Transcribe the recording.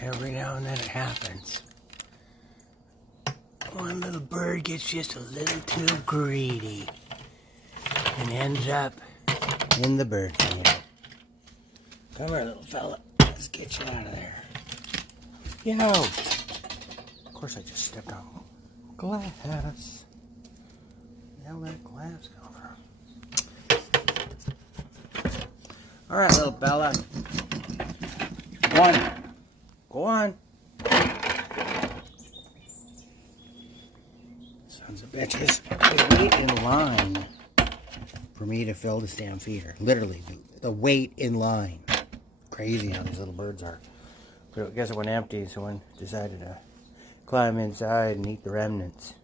Every now and then it happens. One little bird gets just a little too greedy and ends up in the bird field. Come here, little fella. Let's get you out of there. Yo! Of course, I just stepped on glass. Where the hell did that glass come from? Alright, little fella. Go on. Go on. Sons of bitches. They wait in line for me to fill this damn feeder. Literally, the wait in line. Crazy how these little birds are. But I guess it went empty, so one decided to climb inside and eat the remnants.